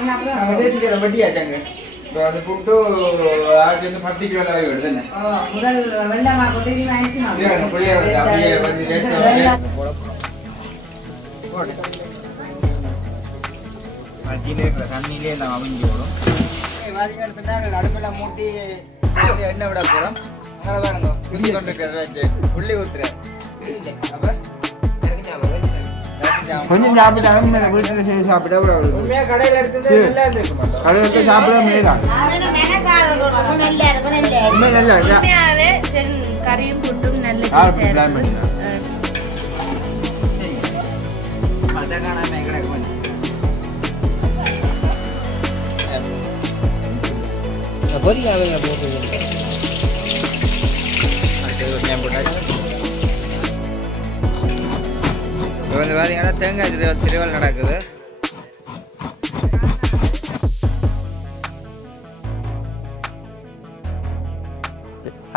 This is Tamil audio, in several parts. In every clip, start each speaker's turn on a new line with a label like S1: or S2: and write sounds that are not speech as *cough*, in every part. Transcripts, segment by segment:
S1: மறுநாள்
S2: வட்டியாச்சாங்க இப்போ அது புட்டு ஆச்சு வந்து பத்து கிலோ அளவு
S1: முதல் வெள்ளமா கொண்டு வாங்கிச்சு
S2: அப்படியே வந்து தண்ணியிலே நான் அவிஞ்சு விடும் பார்த்தீங்கன்னு சொன்னால் அடுப்பெல்லாம் மூட்டி எண்ணெய் விட போகிறோம் அங்கே பாருங்க குத்தி கொண்டு உள்ளி ஊத்துறேன். அப்போ கொஞ்சம் சாப்பிட்டாலும் மேலே வீட்டில் செய்து சாப்பிட உண்மையாக கடையில் மாட்டோம் கடையில் சாப்பிட மேலாம்
S1: மெனக்காத இருக்கும், நல்லா இருக்கும்,
S2: பார்த்தீங்கன்னா தேங்காய் திருவல் திருவல் நடக்குது.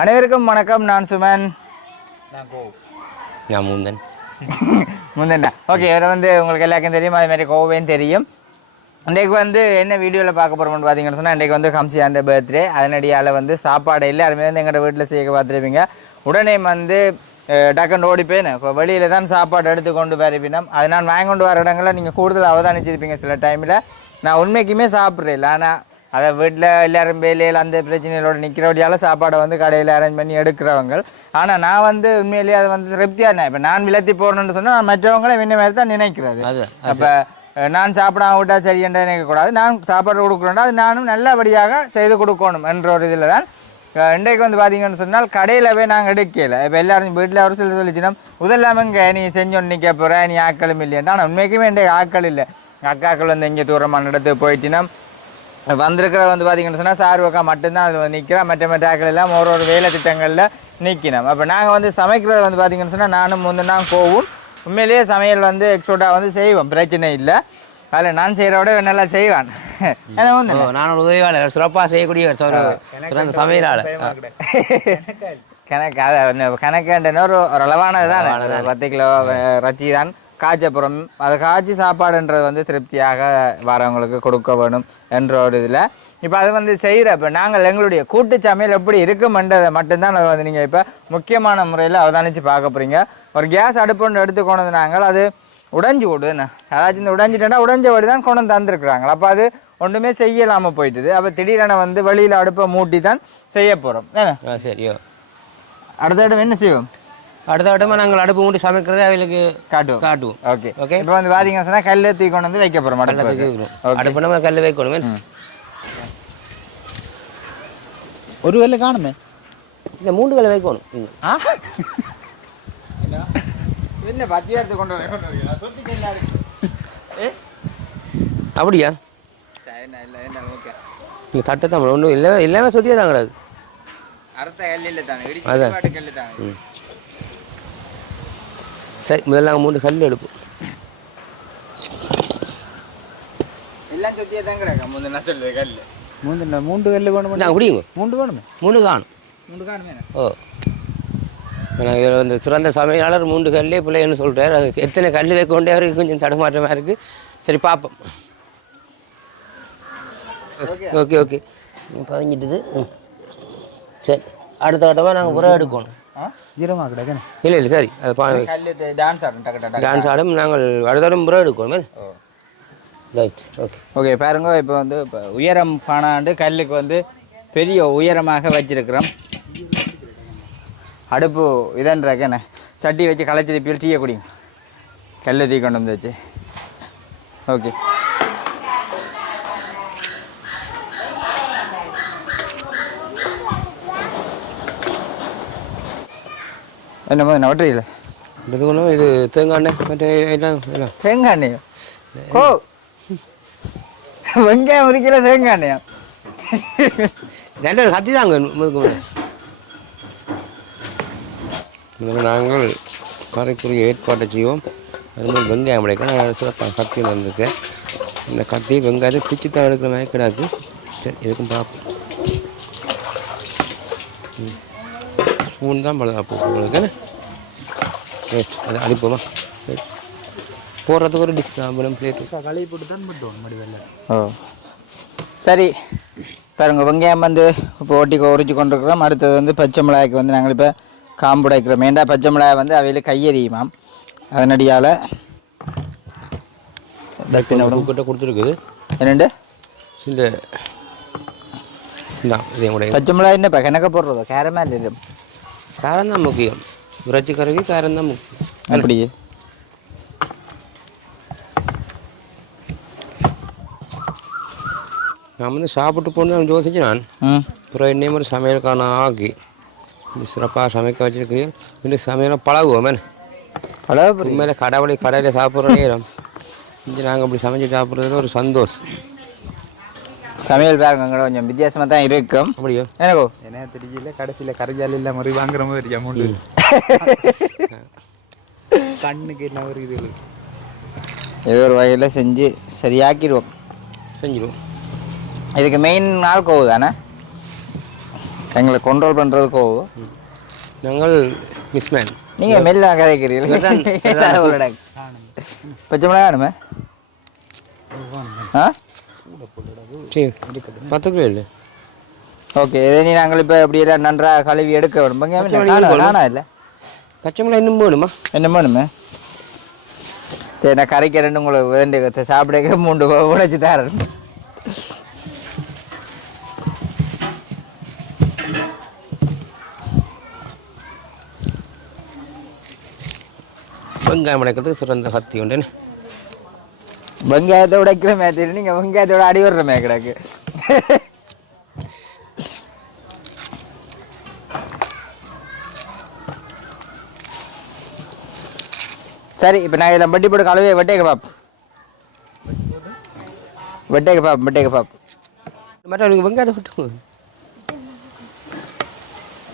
S2: அனைவருக்கும் வணக்கம். நான் சுமன்.
S3: நான் முந்தன்.
S2: முந்தண்டா ஓகே இவரை வந்து உங்களுக்கு எல்லாருக்கும் தெரியும். அது மாதிரி கோவையும் தெரியும். இன்றைக்கு வந்து என்ன வீடியோவில் பார்க்க போகிறோம்னு பார்த்தீங்கன்னு சொன்னால் இன்றைக்கு வந்து ஹம்சியாண்ட பர்த்டே அதனடியால் வந்து சாப்பாடு எல்லாருமே வந்து எங்களோட வீட்டில் செய்ய பார்த்துருப்பீங்க. உடனே வந்து டக்குன்னு ஓடி போய் இப்போ வெளியில் தான் சாப்பாடு எடுத்து கொண்டு வரப்பினோம் அது நான் வாங்கி கொண்டு வர இடங்களில் நீங்கள் கூடுதல் அவதானிச்சிருப்பீங்க சில டைமில் நான் உண்மைக்குமே சாப்பிட்றேன் ஆனால் அதை வீட்டில் எல்லாரும் வேலையில் அந்த பிரச்சனைகளோட நிற்கிறவடியால் சாப்பாடை வந்து கடையில் அரேஞ்ச் பண்ணி எடுக்கிறவங்க ஆனால் நான் வந்து உண்மையிலேயே அது வந்து திருப்தியாக இப்போ நான் விலத்தி போடணும்னு சொன்னால் மற்றவங்களும் என்ன மாதிரி தான் நினைக்கிறது அப்போ நான் சாப்பிடாம விட்டா சரி என்று நினைக்கக்கூடாது நான் சாப்பாடு கொடுக்குறேன்டா அது நானும் நல்லபடியாக செய்து கொடுக்கணும் என்ற ஒரு இதில் தான் இன்றைக்கு வந்து பார்த்தீங்கன்னு சொன்னால் கடையில் போய் நாங்கள் எடுக்கல. இப்போ எல்லாரும் வீட்டில் ஒரு சில சொல்லிச்சினோம் முதல்ல இங்கே நீ செஞ்சோன்னு நிற்க போகிற நீ ஆக்களும் இல்லையா ஆனால் உண்மைக்குமே இன்றைக்கு ஆக்கள் இல்லை. அக்காக்கள் வந்து இங்கே தூரமான இடத்துக்கு போயிட்டுனா வந்திருக்கிற வந்து பார்த்தீங்கன்னு சொன்னால் சார்வக்கா மட்டும்தான் அதில் நிற்கிறோம் நிற்கிறா மற்ற மற்ற ஆக்கள் எல்லாம் ஒரு ஒரு வேலை திட்டங்களில் நிற்கணும் அப்போ நாங்கள் வந்து சமைக்கிறது வந்து பார்த்தீங்கன்னு சொன்னால் நானும் முந்தினா போவும் உண்மையிலேயே சமையல் வந்து எக்ஸ்போர்ட்டாக வந்து செய்வோம். பிரச்சனை இல்லை. அதில் நான் இவன் நல்லா செய்வான்.
S3: நான் ஒரு உதவியாளர் சிறப்பாக செய்யக்கூடிய சிறந்த சமையலாளர்.
S2: கணக்கு அது ஒண்ணு கணக்குன்ற ஒரு அளவானது தான். பத்து கிலோ ரச்சி தான். காய்ச்சப்புறம் அதை காய்ச்சி சாப்பாடுன்றது வந்து திருப்தியாக வரவங்களுக்கு கொடுக்க வேணும் என்ற ஒரு இதில். இப்போ அது வந்து செய்கிற இப்போ நாங்கள் எங்களுடைய கூட்டு சமையல் எப்படி இருக்குமென்றதை மட்டும்தான் அதை வந்து நீங்கள் இப்போ முக்கியமான முறையில் அவதானித்து பார்க்க போகிறீங்க ஒரு கேஸ் அடுப்பு ஒன்று எடுத்து கொண்டு வந்து நாங்கள் அது உடைஞ்சு ஓடுதுண்ணே யாராச்சும் இந்த உடைஞ்சிட்டேன்னா உடைஞ்சபடி தான் கொண்டு வந்து தந்துருக்குறாங்களா அப்போ அது ஒன்றுமே செய்யலாமல் போயிட்டுது. அப்போ திடீரென வந்து வழியில் அடுப்பை மூட்டி தான் செய்ய போகிறோம்
S3: ஆ சரியோ
S2: அடுத்த இடம் என்ன செய்வோம்?
S3: அடுத்த வட்டமாக நாங்கள் அடுப்பு மூட்டி சமைக்கிறதே அவளுக்கு
S2: காட்டுவோம்.
S3: காட்டுவோம்.
S2: ஓகே.
S3: ஓகே?
S2: இப்போ வந்து பார்த்தீங்க சொன்னால் கல்லை தூக்கி கொண்டு வந்து வைக்க
S3: போகிறோம்
S2: அடுப்பு
S3: அடுப்பு நம்ம கல் வைக்கணும்
S4: ஒரு வேலை காணுமே.
S3: இல்லை மூன்று வேலை வைக்கணும். ஆ?
S2: என்ன பத்தியா எடுத்து கொண்டு வர? சுத்தி ஏ?
S3: அப்படியா?
S2: இல்லை
S3: தட்டை தான் ஒன்றும் இல்லை எல்லாமே சுற்றியே தான் கிடக்கு
S2: அறுத்த கல்லில் தானே?
S3: அதான்.
S2: கல்லு தானே?
S3: சரி முதல்ல நாங்கள் மூணு கல் எடுப்போம்.
S2: எல்லாம் சுற்றியே தான் கிடக்கு. மூணு நான் சொல்லுவேன் கல்
S4: மூணு மூன்று கல் வேணுமா?
S3: நான் குடிங்க.
S4: மூன்று வேணுமா?
S3: மூணு காணும்.
S2: மூன்று காணுமே
S3: ஓ. நாங்கள் வந்து சிறந்த சமையலாளர் மூன்று கல்லே பிள்ளைன்னு சொல்கிறார் அது எத்தனை கல் வைக்க கொண்டே அவருக்கு கொஞ்சம் தடுமாற்றமாக இருக்குது சரி பார்ப்போம். ஓகே. ஓகே பதிஞ்சிட்டுது சரி அடுத்த கட்டமாக நாங்கள் உரம் எடுக்கணும். இல்லை இல்லை சரி அது
S2: டான்ஸ் ஆடும்
S3: டான்ஸ் ஆடும் நாங்கள் அடுத்தாலும் உரம் எடுக்கணும் ரைட் ஓகே
S2: ஓகே பாருங்க இப்போ வந்து இப்போ உயரம் பணம் ஆண்டு கல்லுக்கு வந்து பெரிய உயரமாக வச்சிருக்கிறோம். அடுப்பு இதன்றக்கண்ணே சட்டி வச்சு களைச்சி டீயை குடிங்க கல் தீ கொண்டு வந்து வச்சு. ஓகே. என்ன மாதிரி நவற்றியில்
S3: இது ஒன்றும் இது தேங்காய் எண்ணெய் மற்ற எல்லாம்
S2: தேங்காய் எண்ணெயா கோ. வெங்காயம் ஒரு கிலோ தேங்காய் எண்ணெயா
S3: நல்ல கத்தி தாங்க முதுக்கு நாங்கள் காரைக்குரிய ஏற்பாட்டை செய்வோம். அதுமாதிரி வெங்காயம் கிடைக்கணும் சிறப்பாக கத்தி வந்திருக்கேன் இந்த கத்தி வெங்காயத்தை பிச்சு தான் எடுக்கிற மாதிரி கிடாக்கு. சரி இதுக்கும் பார்ப்போம். ஸ்பூன் தான் பழுதா போகும் உங்களுக்கு வேஸ்ட் அது அனுப்புமா சரி. போடுறதுக்கு ஒரு டிஷ் தான். மேடம்
S4: பிளேட்டு கழுவி போட்டு தான் பண்ணுவோம் முடிவில்
S2: ஓ சரி. பாருங்கள் வெங்காயம் வந்து இப்போ ஒட்டி உரிச்சு கொண்டிருக்கிறோம். அடுத்தது வந்து பச்சை மிளகாய்க்கு வந்து நாங்கள் இப்போ காம்பு உடைக்கிறோம் ஏண்டா பச்சை மிளகாய் வந்து அவையில் கையெறியுமாம் அதனடியால் டஸ்ட்பின்
S3: கிட்ட கொடுத்துருக்குது.
S2: என்னண்டு?
S3: என்னுடைய
S2: பச்சை மிளகாய் என்ன கணக்க போடுறதோ? கேரமே இல்லை
S3: காரம் தான் முக்கியம். இறைச்சி கறிக்கு காரம் தான் முக்கியம்.
S2: அப்படி
S3: நான் வந்து சாப்பிட்டு போகணும் தான் யோசிச்சு நான் அப்புறம் என்னையும் ஒரு சமையலுக்கான இது சிறப்பாக சமைக்க வச்சிருக்கிறேன் இன்னும் சமையலை பழகுவோமே
S2: அளவு புரியும்
S3: உண்மையில கடவுளை கடையில் சாப்பிட்ற நேரம். இங்கே நாங்கள் அப்படி சமைச்சு சாப்பிட்றதுல ஒரு சந்தோஷம்.
S2: சமையல் பாருங்க அங்கே கொஞ்சம் வித்தியாசமாக தான் இருக்கும்.
S3: அப்படியோ?
S2: எனக்கோ
S4: என்ன தெரியல கடைசியில் கரைஜால் இல்லை மாதிரி வாங்குற மாதிரி அமௌண்ட் கண்ணுக்கு என்ன ஒரு இது
S2: ஏதோ ஒரு வகையில் செஞ்சு சரியாக்கிடுவோம்.
S3: செஞ்சிடுவோம்.
S2: இதுக்கு மெயின் நாள் கோவு தானே? எங்களை கண்ட்ரோல் பண்ணுறது கோவு
S3: நாங்கள் மிஸ்மேன்
S2: நீங்கள் மெல்ல கதைக்கிறீர்கள். பச்சை மிளகா வேணுமே ஆ?
S3: பத்து கிலோ இல்லை
S2: ஓகே இதை நீ நாங்கள் இப்போ இப்படி எல்லாம் நன்றாக கழுவி எடுக்க வேணும் காணா இல்லை.
S3: பச்சை மிளகாய் இன்னும் வேணுமா
S2: என்ன வேணுமே சரி நான் கரைக்க ரெண்டு உங்களுக்கு வேண்டிய சாப்பிட மூன்று உடைச்சி தரேன்.
S3: வெங்காயம் உடைக்கிறதுக்கு சிறந்த கத்தி உண்டு
S2: வெங்காயத்தை உடைக்கிற மேத்திரி நீங்கள் வெங்காயத்தோட அடி வர்ற மே கிடக்கு. சரி இப்போ நான் இதில் பட்டி போட்டு கழுவி வெட்டேக்க பாப். வெட்டேக்க பாப் வெட்டேக்க பாப்.
S3: மற்றவங்களுக்கு வெங்காயம் விட்டு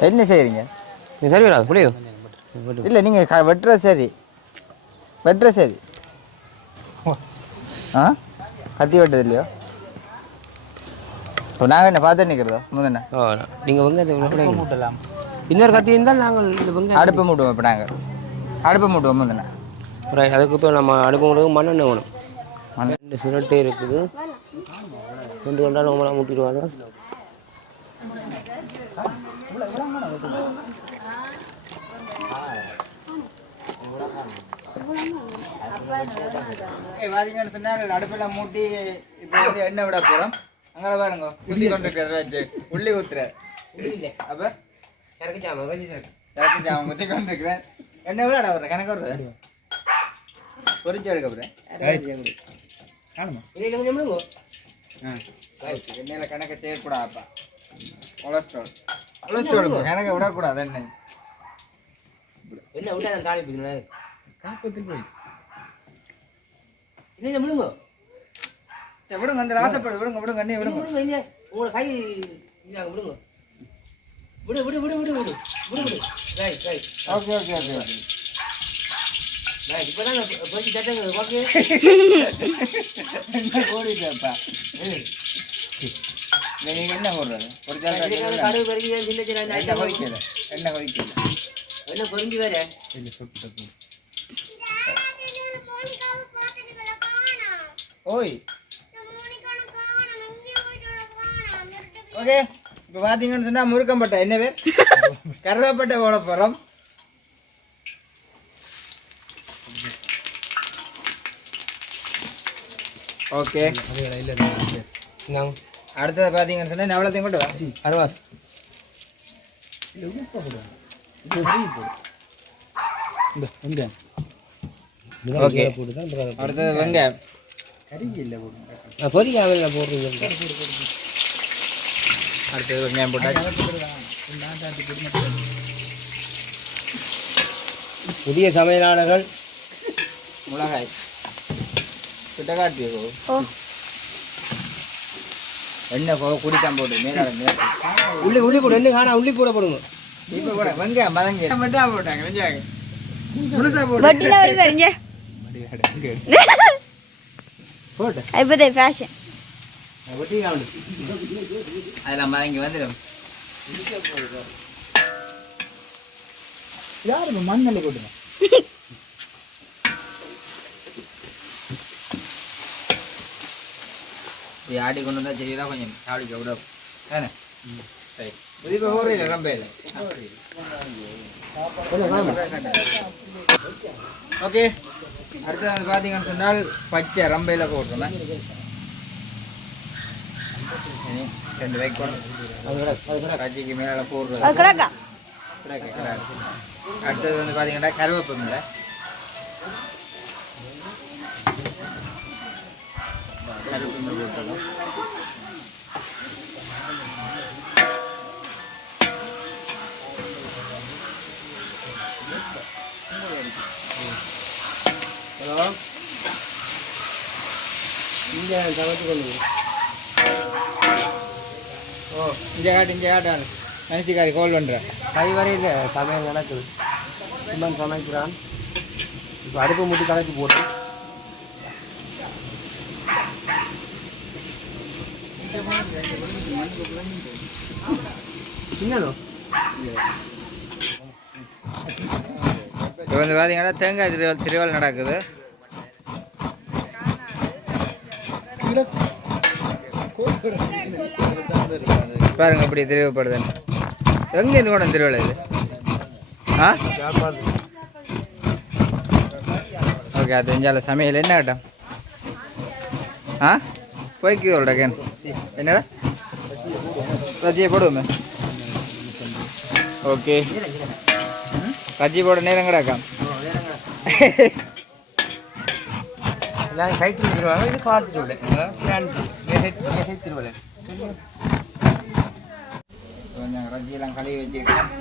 S2: என்ன செய்கிறீங்க
S3: சரி வராது புரியும்
S2: இல்லை நீங்கள் க வெட்டுற சரி. வெட்டுற சரி. ஆ? கத்தி வெட்டது இல்லையோ? இப்போ நாங்கள் என்ன பார்த்து நிற்கிறதோ முதல்ல
S3: ஓ நீங்கள் வெங்காயத்தை மூட்டலாம். இன்னொரு கத்தி இருந்தால் நாங்கள் இந்த வெங்காயம்
S2: அடுப்பை மூட்டுவோம் இப்போ நாங்கள் அடுப்பை மூட்டுவோம் முதல்ல
S3: Right, அதுக்கு இப்போ நம்ம அடுப்பு மூடவும் மண்ணெண்ணெய் வேணும். ரெண்டு சிரட்டை இருக்குது. ரெண்டு கொண்டாலும் உங்களை மூட்டிடுவாங்க.
S2: பார்த்தீங்கன்னு சொன்னால் அடுப்பெல்லாம் மூட்டி இப்போ வந்து எண்ணெய் விட போகிறோம் அங்கே பாருங்க. குத்தி கொண்டு இருக்கிற உள்ளி ஊத்துற. அப்போ?
S3: சரக்கு சாமான் வெள்ளி சரக்கு.
S2: சரக்கு ஜாமம் குத்தி கொண்டு இருக்கிறேன் எண்ணெய் விட விடுற கணக்கு பொரிச்சு எடுக்க போகிறேன் எண்ணெயில் கணக்கை செய்யக்கூடாதுப்பா கொலஸ்ட்ரால். கொலஸ்ட்ரால் கணக்கை விடக்கூடாது எண்ணெய்.
S3: என்ன விட்டா பிடிக்கணும்
S4: காப்பத்தில் போய்.
S3: இல்லை விடுங்க.
S2: சரி விடுங்க அந்த ஆசைப்படுது விடுங்க விடுங்க எண்ணெய் விடுங்க.
S3: விடுங்க இல்லை உங்களோட கை இதாங்க விடுங்க. விடு விடு விடு விடு விடு. விடு விடு. Right right
S2: okay okay okay okay.
S3: Right இப்போ தான் பொறிச்சு தட்டுங்க ஓகே
S2: என்ன நீங்க என்ன போடுறது? எண்ணெய்
S3: ஐட்டம்
S2: கொதிக்கல? எண்ணெய் கொதிக்கல?
S3: என்ன பொறிஞ்சு வேற
S4: இல்லை சொட்டு சொட்டு
S2: ஓய். ஓகே இப்போ பார்த்தீங்கன்னு சொன்னா முருக்கம்பட்டை என்ன பேர் *laughs* கருவேப்பட்டை போட போகிறோம் ஓகே. அடுத்தது பார்த்தீங்கன்னு சொன்னா எவ்வளோத்தையும் கொண்டு வா.
S3: அரவாஸ்.
S2: ஓகே. அடுத்தது வெங்காயம்.
S4: கறி இல்லை போடுங்க
S3: நான் பொறிக்காமல் நான் போடுறீங்க
S2: அடுத்தது வெங்காயம் போட்டாச்சு
S3: புதிய சமையலாளர்கள்
S2: மிளகாய் கிட்ட காட்டியோ எண்ணெய் கொ- குடிக்காம போட்டு மேலாட மேல
S3: உள்ளி உள்ளி போடு என்ன காணா உள்ளி போட போடுங்க
S2: இப்போ போட வெங்காயம் மதங்க மட்டும் போட்டாங்க வெஞ்சாங்க முழுசா போட்டு
S5: అయిపోతాయి ఫ్యాషన్
S3: ஒட்டி காணும்
S2: அதெல்லாம் மதங்கி வந்துடும்
S4: யார் இப்போ மண்ணெண்ணெய் போட்டுங்க
S2: இது ஆடி கொண்டு வந்தால் சரிதான் கொஞ்சம் தாளிக்க விட ஏண்ணே சரி இது இப்போ ஊர் இல்லை ரொம்ப இல்லை ஓகே அடுத்து வந்து பார்த்தீங்கன்னு சொன்னால் பச்சை ரம்பையில் போட்டுருமே இனி ரெண்டு வைக்கணும் கட்சிக்கு மேலே போடுறது. அடுத்தது வந்து பார்த்தீங்கன்னா கருவேப்பிலை ஹலோ
S3: இங்கே தவிர்த்து கொண்டு
S2: ஓ இங்கே காட்டு இங்கே காட்டு மனசிக்காரி கால் பண்ணுறேன்
S3: கை வரையில் சமையல் நடக்குது. சும்மா சமைக்கிறான். இப்போ அடுப்பு முட்டி கலக்கி போட்டு சின்னோ
S2: இப்போ வந்து பார்த்தீங்கன்னா தேங்காய் திருவல் திருவல் நடக்குது. பாருங்க இப்படி திருவப்படுதுன்னு எங்கே இந்த கூட திருவிழா இது? ஆ? ஓகே அது தெரிஞ்சால சமையல். என்ன கேட்டோம் ஆ? போய்க்கு சொல்கிறேன் என்னடா? கஜியை போடுவோமே. ஓகே. கஜி போட நேரம் கிடக்காம்.
S3: எல்லாம் கை திருவாங்க இது பார்த்து சொல்லேன் ஸ்டாண்ட் திருவலை
S2: கொஞ்சம் ரஜியெல்லாம் கழுவி வச்சுக்கிறேன்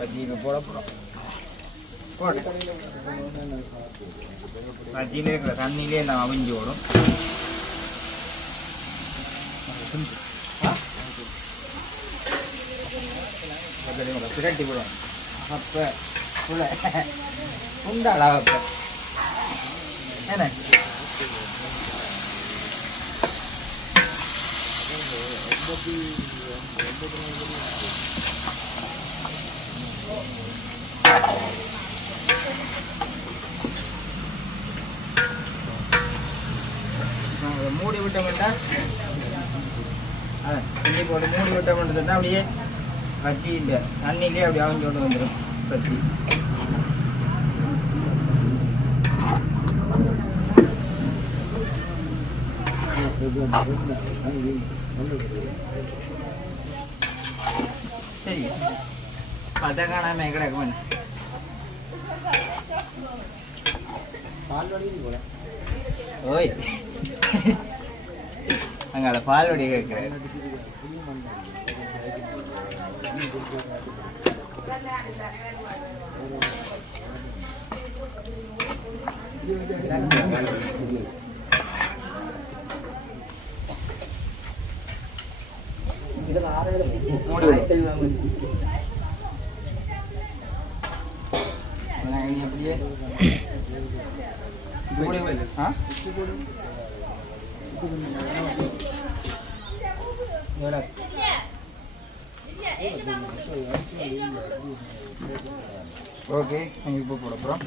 S2: ரஜி போட போகிறோம் போடு ரஜியில் இருக்கிற தண்ணியிலே நான் அவிஞ்சு ஓடும் பிரட்டி போடுவோம் அப்போ உண்டாளா அப்போ? என்ன? மூடி விட்டோம்னா அதான் தண்ணி போட்டு மூடி விட்டோம்னு சொன்னா அப்படியே வச்சு இந்த தண்ணியிலே அப்படி அவங்க கொண்டு வந்துடும் பத்தி. சரி பத காணாம கிடக்கு ஓய் அங்கால பால் வடி கேட்குறேன் மூடி நான் இனி அப்படியே மூடி விடு. ஆ ஓகே நீங்கள் இப்போ போட போகிறோம்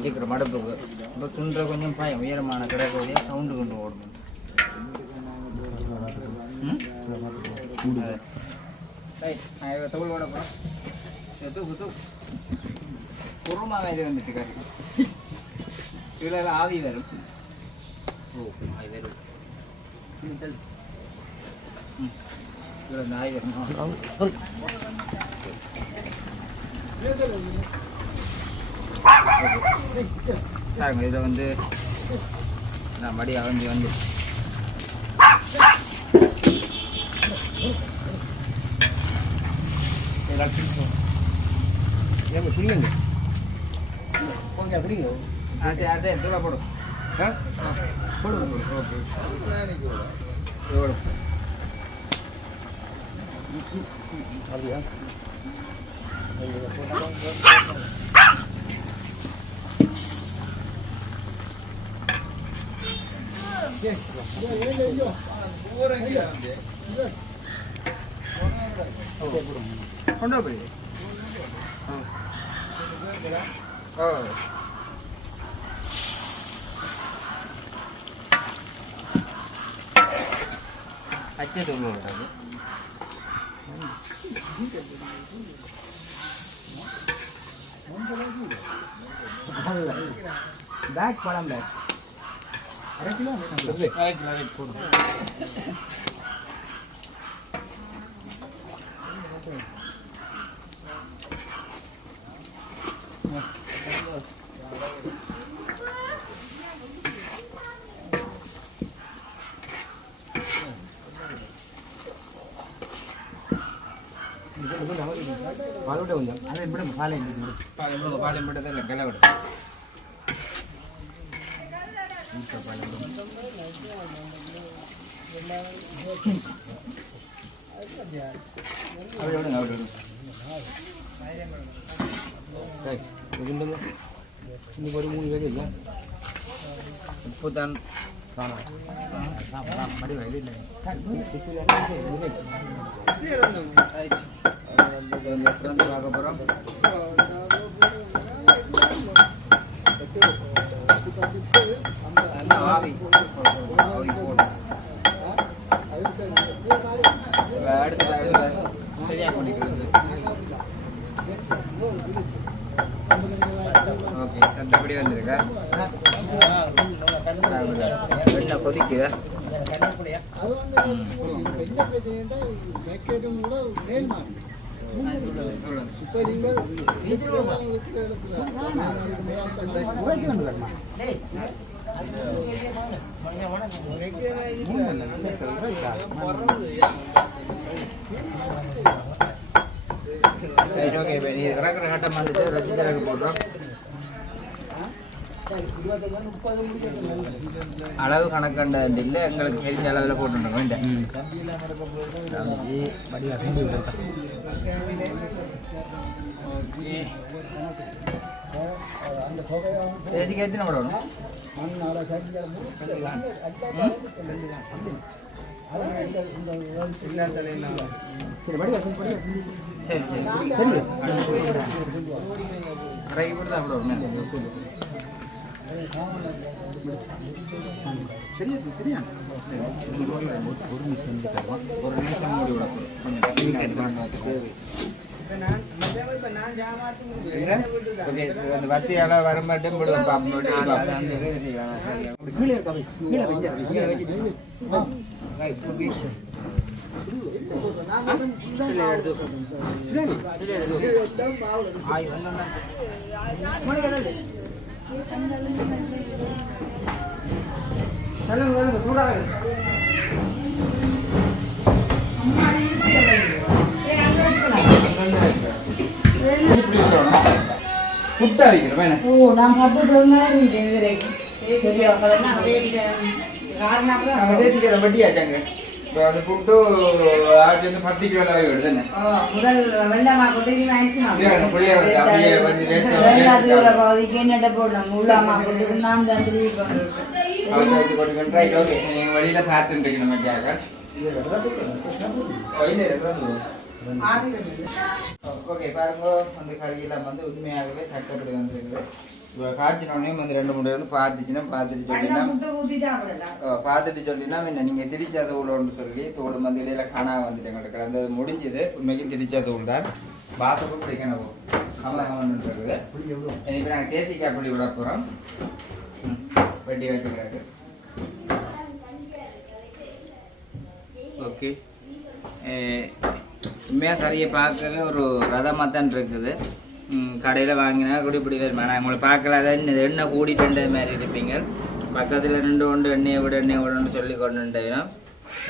S2: வச்சுக்கிற வச்சுக்கிறோம் மடுப்புக்கு இப்போ துண்டை கொஞ்சம் பாய உயரமான கிடக்கூடிய சவுண்டு கொண்டு ஓடணும் தோல் ஓட போகிறேன் தூக்கு இது வந்துட்டு கறி. இதில் ஆவி வரும். ஓ ஆவி வரும். இதில் இந்த ஆவி வரும்? பாருங்க இதை வந்து நான் மடி அவஞ்சி வந்து.
S3: பிள்ளைங்க. ஓகே அப்படிங்க
S2: அதே அதே தூர போடும்
S3: ஆ?
S2: போடுங்க ஓகே. எவ்வளோ
S3: அப்படியா?
S2: கொண்டு போய் ஓ அச்சை தூள்
S4: பேக் படம் பேக் அரை கிலோ?
S3: பாலோட கொஞ்சம்.
S4: அதை விட பாலை.
S2: போட்டதில்லை இல்லை கிளை விடு அப்படி விடுங்க அப்படி விடுங்க
S3: ரைட் இதுண்டுங்க இன்னும் ஒரு மூணு பேர் இல்லை
S2: உப்பு தான்
S4: மடி வயலில் இல்லை
S2: பார்க்க போகிறோம் ஆவி ஆவி போடும் அடுத்து அடுத்து சரியாக பண்ணிக்கிறது ஓகே சட்டப்படி வந்திருக்கா எண்ணெய் கொதிக்குதா சரி ஓகே நீ கிடக்கிற கட்டம் வந்துட்டு ரஜிதராக்கு போடுறோம். அளவு கணக்கண்ட இல்லை எங்களுக்கு தெரிஞ்ச அளவில் போட்டுருங்க வேண்டாம் பேசிக்க எத்தனை போடணும் சரி சரி சரி கரை கூட தான் போடணும்
S4: சரியா சரியா
S2: ஒரு நிமிஷம் ஒரு நிமிஷம் மூடி விடக்கூடாது. கொஞ்சம் ஓகே அந்த வத்தியால வர மாட்டேன் விடுவோம் பாப்போம்.
S4: கீழே
S2: புட்டா வைக்கிறோம் என்ன
S1: ஓ நான் பார்த்துட்டு இருந்தேன் இது வரைக்கும் சரி அப்புறம் நான் காரணம்
S2: நம்ம தேசிக்கிற வட்டி ஆச்சாங்க இப்போ அந்த புட்டு ஆச்சு பத்து கிலோ வருது என்ன
S1: முதல் வெள்ளமா கொண்டு மேக்ஸிமம்
S2: அப்படியே அப்படியே வந்து அப்படியே வந்து நேத்து
S1: ரெண்டாவது
S2: நேத்து
S1: ஒரு பகுதிக்கு என்னட்ட போடணும் உள்ளாமா கொண்டு நான் தான் திரும்பி கொண்டு
S2: அவங்க வந்து கொண்டு கொண்டு ரைட் ஓகே நீங்கள் வெளியில் பார்த்துட்டு இருக்கணும் மத்தியாக ஓகே பாருங்க. அந்த கறியெல்லாம் வந்து உண்மையாகவே சட்டப்படி வந்துருக்குது. இப்போ காய்ச்சினோடனே வந்து ரெண்டு மூணு வந்து பார்த்துச்சுன்னா பார்த்துட்டு சொல்லினா பார்த்துட்டு சொல்லினா என்ன நீங்கள் திரிச்சா தூளோன்னு சொல்லி தூள் வந்து இடையில காணா வந்துட்டு எங்களுக்கு அந்த முடிஞ்சது உண்மைக்கும் திரிச்சா தூள் தான் பாசப்பும் பிடிக்கணும். கமல கமன்னு இருக்குது இப்போ நாங்கள் தேசிக்காய் புளி விட போகிறோம் வெட்டி வச்சுக்கிறாரு ஓகே. உண்மையாக கறியை பார்க்கவே ஒரு ரதமாக தான் இருக்குது. கடையில் வாங்கினா கூட இப்படி வருமா. நான் உங்களை பார்க்கல அதான் இந்த எண்ணெய் கூடிட்டு மாதிரி இருப்பீங்க? பக்கத்தில் ரெண்டு கொண்டு எண்ணெயை விட எண்ணெயை விடன்னு சொல்லி கொண்டு வந்துட்டோம்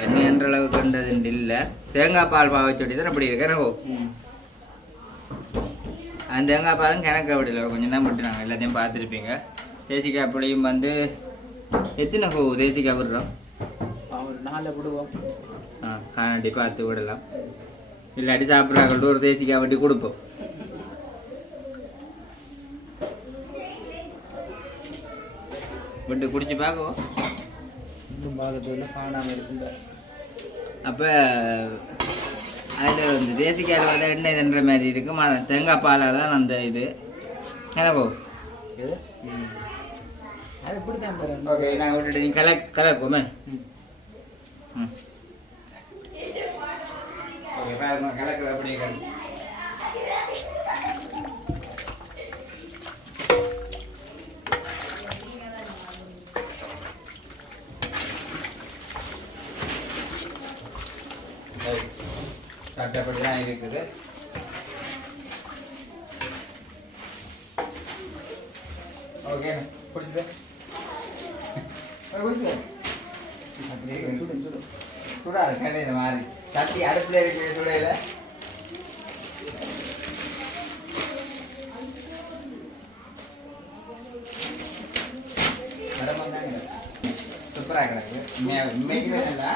S2: எண்ணெய் என்ற அளவுக்கு கண்டது இல்லை. தேங்காய் பால் பாவை சொல்லி தான் அப்படி இருக்கேன் ஓ அந்த தேங்காய் பாலும் கிணக்க விடல கொஞ்சம் தான் விட்டு நாங்கள் எல்லாத்தையும் பார்த்துருப்பீங்க. தேசிக்காய் புளியும் வந்து எத்தனை பூ தேசிக்காய் விடுறோம்?
S4: ஒரு நாளில் விடுவோம்.
S2: ஆ காணாட்டி பார்த்து விடலாம். இல்லாட்டி சாப்பிட்றாங்கள்ட்ட ஒரு தேசிக்காய் வட்டி கொடுப்போம். விட்டு குடிச்சு பார்க்குவோம்.
S4: இன்னும் பார்க்கறதுல காணாமல் இருக்குங்க.
S2: அப்போ அதில் வந்து தேசிக்காயில் வந்து எண்ணெய் தண்டுற மாதிரி இருக்கும். தேங்காய் பாலால் தான் அந்த இது.
S4: இது அது இப்படி தான்
S2: ஓகே நான் விட்டுட்டு நீ கல கலக்குவோமே. ம். பாருங்க கலக்கிற அப்படியே கலக்கு சட்டப்படி தான் இருக்குது ஓகே குடிச்சு குடிச்சு அப்படியே சுடு சுடு சுடாது கடையில் மாறி சட்டி அடுப்பில் இருக்கிற சுடையில் சூப்பராக கிடக்கு. உண்மையா- நல்லா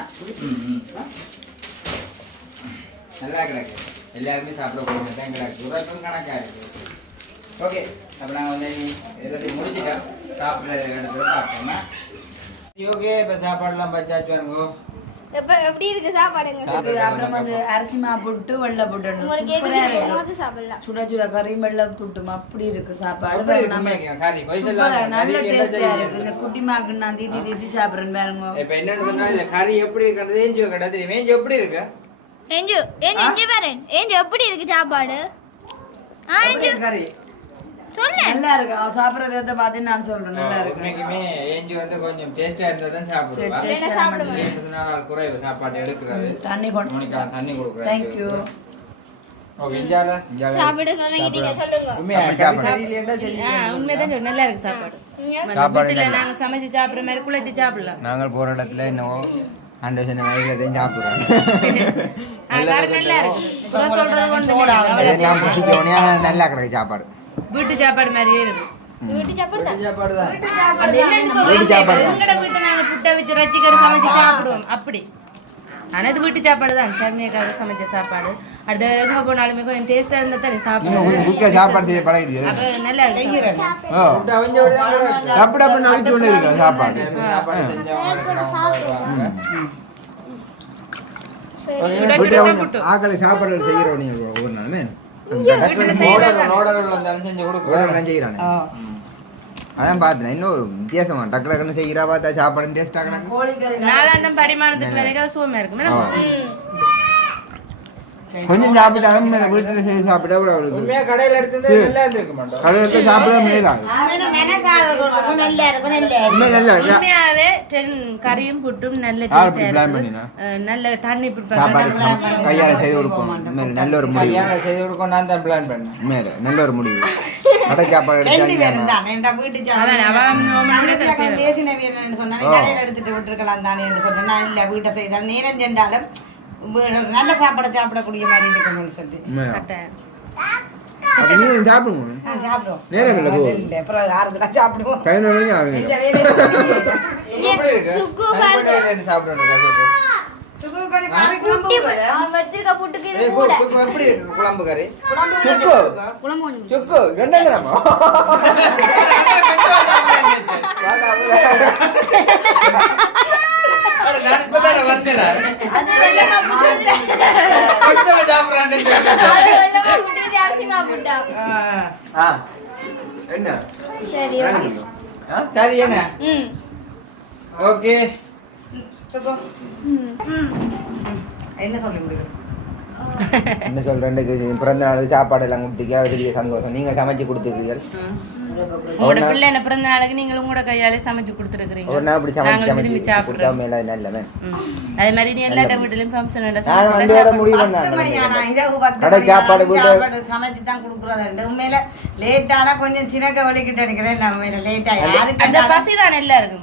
S2: நல்லா கிடக்கு. எல்லாருமே சாப்பிடக்கூடிய தான் கிடக்கு. உரைப்பும் கணக்காக இருக்குது ஓகே அப்போ நாங்கள் வந்து எல்லாத்தையும் முடிச்சுட்டேன். சாப்பிட்ற இடத்துல சாப்பிட்டோம்னா ஓகே இப்போ சாப்பாடுலாம் பச்சாச்சு பாருங்க.
S5: எப்படி இருக்கு சாப்பாடுங்க
S1: அப்புறம் வந்து அரிசி மா புட்டு வெள்ளை புட்டு
S5: சாப்பிடலாம்?
S1: சுட சுட கறி வெள்ளை புட்டும் அப்படி இருக்கு சாப்பாடு. நல்ல டேஸ்டா? இருக்கு. இந்த குட்டி மாக்கு நான் தீதி தீதி சாப்பிடுறேன் பாருங்க.
S2: இப்ப என்னன்னு சொன்னா இந்த கறி எப்படி இருக்கிறது? ஏஞ்சி கடை தெரியும்? ஏஞ்சி எப்படி இருக்கு?
S5: ஏஞ்சு ஏஞ்சு இஞ்சி பாரு. ஏஞ்சு எப்படி இருக்கு சாப்பாடு? ஆ ஏஞ்சு.
S2: கறி?
S1: நல்லா இருக்கு. அவன் சாப்பிடுற விதத்தை பார்த்து நான் சொல்றேன். நல்லா இருக்கு.
S2: உண்மைக்குமே ஏஞ்சி வந்து கொஞ்சம் டேஸ்டா இருந்தா தான் சாப்பிடுவா.
S1: சரி,
S5: இல்லைன்னா சாப்பிட
S2: குறைவு. எடுக்கிறது.
S1: தண்ணி
S2: மோனிகா தண்ணி ஓகே இஞ்சால
S5: சாப்பிட சொல்லுங்க.
S2: உண்மையா? சரியில்லையா
S6: உண்மைதான் நல்லா இருக்கு. சாப்பாடு.
S2: சாப்பாடு
S6: நாங்க சமைச்சு சாப்பிடுற மாதிரி குழைச்சு சாப்பிடலாம்.
S2: நாங்கள் போற இடத்துல இன்னும் வருஷம் வயசுலதையும் சாப்பிடுறோம்.
S6: நல்லா இருக்கு.
S2: நல்லா கிடக்கு சாப்பாடு.
S6: வீட்டு சாப்பாடு மாதிரியே இருக்கு
S5: வீட்டு சாப்பாடு தான்.
S2: சாப்பாடு தான்.
S6: அது என்னன்னு சொல்றேன். எங்கட வீட்டை நாங்க புட்டை வச்சு ரச்சிக்கறி சமைச்சு சாப்பிடுவோம். அப்படி. ஆனா இது வீட்டு சாப்பாடு தான். சமைச்ச சாப்பாடு. அடுத்த போனாலுமே கொஞ்சம் டேஸ்டா இருந்தா தானே சாப்பிடுவோம்
S4: குக்க சாப்பாடு செய்ய பழகிடுது
S6: அப்ப நல்லா இருக்கு சாப்பாடு.
S4: ஓ
S2: அவங்க அப்படிதான்
S4: டப்பு டப்பு நடிச்சு கொண்டு இருக்கு சாப்பாடு?
S2: சாப்பாடு செஞ்சவங்க
S6: சுட சுட தான் புட்டு.
S4: ஆக்களை சாப்பாடு செய்கிறோம் நீங்க ஒரு நாளுமே. அதான் பார்த்தேன் இன்னொரு வித்தியாசமா டக்கு டக்குன்னு செய்கிறா பார்த்தா சாப்பாடு
S6: பரிமாணத்துக்கு இருக்கும்.
S4: கொஞ்சம் சாப்பிட்டாலும் மேல வீட்டுல செய்து சாப்பிட்டா கூட
S2: உண்மையா கடையில
S4: கடையில சாப்பிட இருக்கா?
S6: உண்மையாவே கறியும் புட்டும் நல்ல நல்ல தண்ணி
S4: கையால செய்து கொடுக்கணும் உண்மையில நல்ல ஒரு முடிவு.
S2: செய்து கொடுக்க நான் தான் பிளான் பண்ணேன்.
S4: உண்மையில நல்ல ஒரு முடிவு. கடை சாப்பாடு
S1: கொஞ்சம் பேசின வீரன் சொன்னாங்க கடையில எடுத்துட்டு விட்டுருக்கலாம் தானே என்று சொன்னேன். நான் இல்ல வீட்டை செய்தால் நேரம் சென்றாலும் நல்ல சாப்பாடு சாப்பிடக்கூடிய மாதிரி இருக்கணும்னு சொல்லி
S4: சாப்பிடுவோம்.
S1: சாப்பிடுவோம்
S4: நேரம் இல்லை
S1: இல்ல அப்புறம் சாப்பிடுவோம்.
S4: பதினோரு மணிக்கு
S1: குழம்பு
S5: குட்டி
S1: கூட.
S5: அவன் வச்சிருக்க புட்டுக்கு இது
S2: ஏய்,
S5: கூட.
S2: கு- குக்கு எப்படி இருக்கு குழம்பு கறி?
S4: சுக்கு. ரெண்டாம் கிராமா. *laughs* *laughs* *laughs*
S2: நான் இப்பதானே வந்தேன்?
S4: என்ன?
S5: சரி ஓகே.
S2: சரி என்ன?
S5: ம்.
S2: ஓகே.
S1: சுக்கு.
S5: ம்
S1: என்ன சொல்லி கொடுக்குறது
S4: என்ன சொல்றேன் பிறந்த நாளுக்கு சாப்பாடு எல்லாம் கொடுத்துருக்கீங்க அது பெரிய சந்தோஷம். நீங்க சமைச்சு கொடுத்துருக்கீங்க
S6: உங்களோட பிள்ளை என்ன பிறந்த நாளுக்கு நீங்களும் உங்களோட கையாலே சமைச்சு கொடுத்துருக்கீங்க
S4: ஒரு நாள் சமைச்சு சமைச்சு
S6: ம். அதே மாதிரி நீ எல்லா வீட்டிலும் ஃபங்க்ஷன்
S4: நான் வண்டியோட முடிவு கடை
S1: மணி
S4: சாப்பாடு கூட-
S1: சாப்பாடு சமைச்சு தான் கொடுக்குறது உண்மையில லேட் ஆனா கொஞ்சம் சின்னக்க வலிக்கிட்டு நினைக்கிறேன். நான் உண்மையில லேட் ஆகி யாருக்கு
S6: அந்த பசி தான் எல்லாருக்கும்.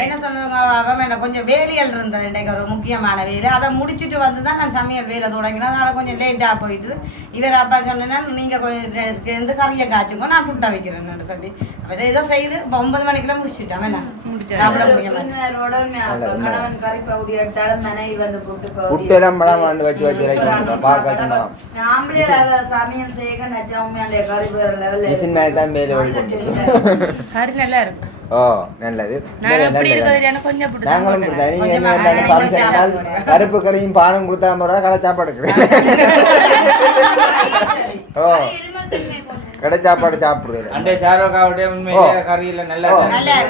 S1: என்ன சொல்லுவாங்க? கொஞ்சம் வேலைகள் இருந்தது. இன்றைக்கு ஒரு முக்கியமான வேலை. அதை முடிச்சுட்டு வந்து தான் நான் சமையல் வேலை தொடங்கினேன். அதனால கொஞ்சம் லேட்டாக போயிட்டு இவர் அப்பா சொன்னா நீங்கள் கொஞ்சம் சேர்ந்து கறியை காய்ச்சுக்கோ நான் புட்டை வைக்கிறேன்னு சொல்லி. அப்போ இதை செய்து இப்போ ஒன்பது மணிக்கெல்லாம் முடிச்சுட்டேன் வேணா. சாப்பிட முடியும்
S7: கணவன் கறி பகுதி எடுத்தாலும் மனைவி வந்து புட்டு பகுதி
S4: புட்டெல்லாம் பழம் கொண்டு வச்சு வச்சு வைக்கணும் பார்க்க
S7: ஆம்பளை சமையல் செய்ய நச்சவுமே கறி வேற லெவல்ல
S4: மிஷின் மாதிரி தான் மேலே ஓடி கொண்டு
S6: கறி நல்லா இருக்கும்
S4: ஓ நல்லது. பருப்பு கறியும் பானம் கொடுத்தா கடை சாப்பாடு ஓ கடை சாப்பாடு சாப்பிடுறது.
S2: அண்டே சாரோக்காவுடைய உண்மையிலே கறியில நல்லா.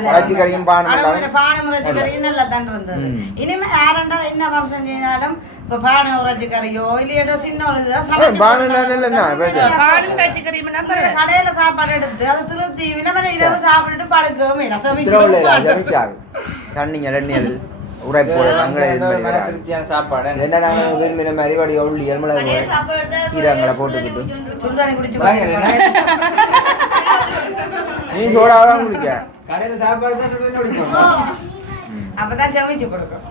S4: வச்சு கறியும் பானம்
S1: ஆனா
S4: இல்லாம.
S1: இந்த பானை உரைச்சி கறியும் நல்லா தான் இருந்தது. இனிமே யாரெண்டாலும் என்ன ஃபங்க்ஷன் செய்தாலும் இப்போ பானை உரைச்சி கறியோ இல்லையோ சின்ன ஒரு இதுதான்
S4: ஏ,
S1: சமைச்சு
S4: பானை
S1: போட்டு
S4: எல்லாம் இல்லைன்னா, வேண்டாம்.
S1: சாப்பாடு.
S6: பாலும் கச்சி கறியும்
S1: கடையில சாப்பாடு எடுத்து அது இரவு சாப்பிட்டுட்டு படுக்கவும் இல்லை
S4: தண்ணிங்க உரைப்போடு இது பண்ணி.
S2: திருப்தியான சாப்பாடு
S4: என்ன? நாங்கள் விரும்பின எலுமிளகு சீரகங்களை போட்டுக்கிட்டு. *laughs* நீ குடிக்க.
S2: கடையில சாப்பாடு தான் சுட சுடிக்கும்
S1: அப்பதான் சமைச்சு கொடுக்கும்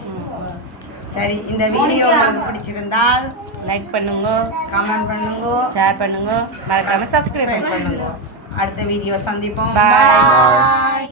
S1: சரி இந்த வீடியோ உங்களுக்கு பிடிச்சிருந்தால்
S6: லைக் பண்ணுங்க
S1: கமெண்ட் பண்ணுங்க.
S6: ஷேர் பண்ணுங்க. மறக்காம சப்ஸ்கிரைப் பண்ணுங்க.
S1: அடுத்த வீடியோ சந்திப்போம். Bye.